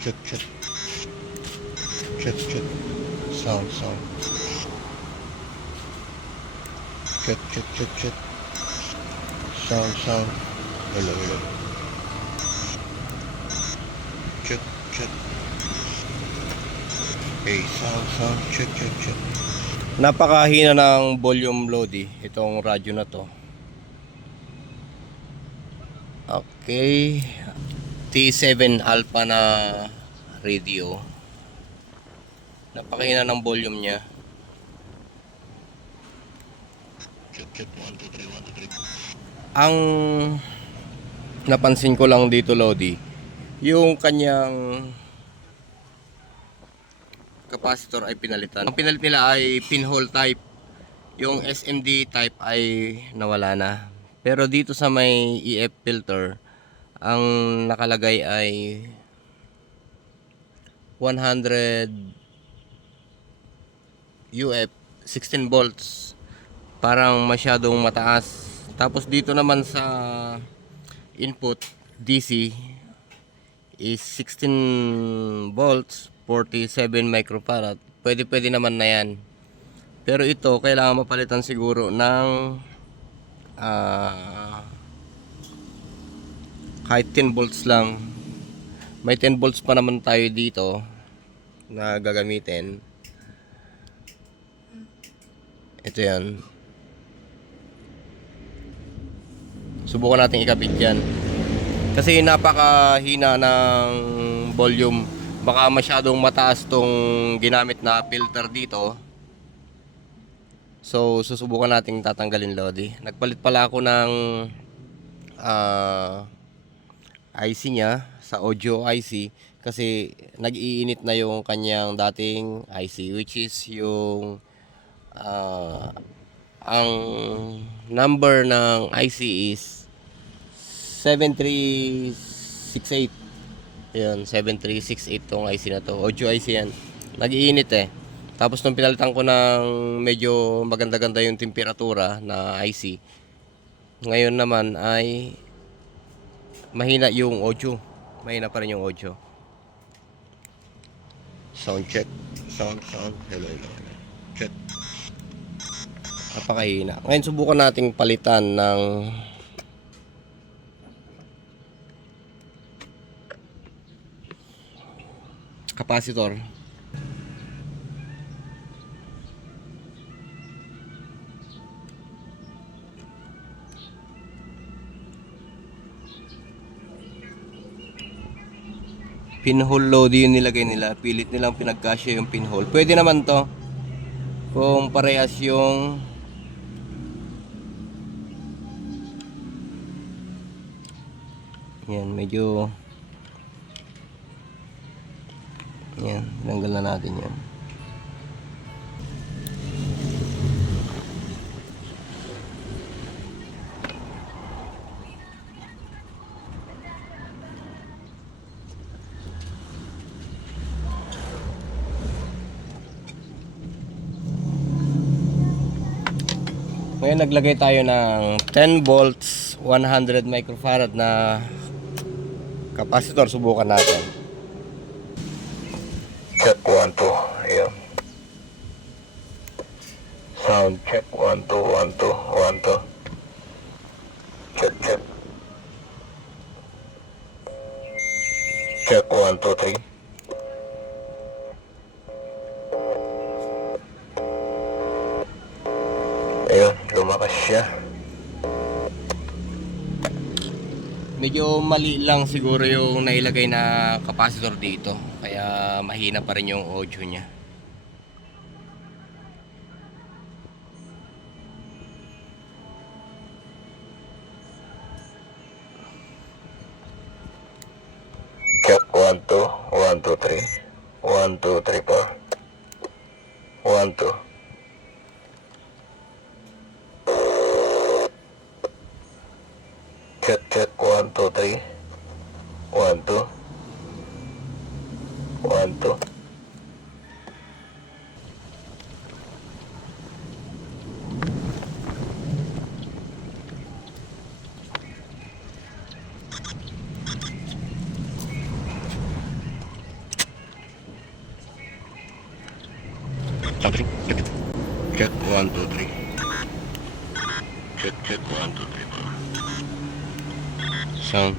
Check, check. Check, check. Sound, sound. Check, check, check, check. Sound, sound. Hello, hello. Check, check. Okay, sound, sound. Check, check, check. Napakahina ng volume Lodi itong radyo na to. Okay. T7 Alpha na radio. Napakahina ng volume niya. Check, check. 1, 2, 3, 1, 2, 3. Ang napansin ko lang dito Lodi, yung kanyang capacitor ay pinalitan. Ang pinalit nila ay pinhole type. Yung SMD type ay nawala na. Pero dito sa may EF filter, ang nakalagay ay 100 UF 16 volts. Parang masyadong mataas. Tapos dito naman sa input DC is 16 volts 47 microfarad. Pwede naman na yan. Pero ito kailangan mapalitan siguro ng kahit 10 volts lang. May 10 volts pa naman tayo dito na gagamitin. Ito yan. Subukan natin ikabit yan. Kasi napakahina ng volume. Baka masyadong mataas tong ginamit na filter dito. So susubukan nating tatanggalin Lodi. Nagpalit pala ako ng IC niya sa audio IC. Kasi nag-iinit na yung kanyang dating IC, which is yung ang number ng IC is 7368. Ayun, 7368 tong IC na to. Audio IC yan. Nag-iinit eh. Tapos nung pinalitan ko ng medyo maganda-ganda yung temperatura na IC, ngayon naman ay mahina yung audio. Mahina pa rin yung audio. Sound check. Sound. Hello. Check. Napakahina. Ngayon subukan nating palitan ng capacitor. Pinhole Lodi yung nilagay nila. Pilit nilang pinagkasya yung pinhole. Pwede naman to kung parehas yung yan, medyo yan, tinanggal na natin yan. Ngayon naglagay tayo ng 10 volts 100 microfarad na capacitor. Subukan natin. Check 1, 2. Ayan. Sound check 1, 2, 1, 2, 1, 2. Check. Check 1, 2, 3. Ayun, lumakas siya. Medyo mali lang siguro yung nailagay na capacitor dito. Kaya mahina pa rin yung audio niya. Check 1, 2, 1, 2, 3. 1, 2, 3, 4. 1, 2. Check 1, 2, 3. 1, 2. 1, 2. Check, check. Check 1, 2, 3. Check 1, 2, 3. Sound.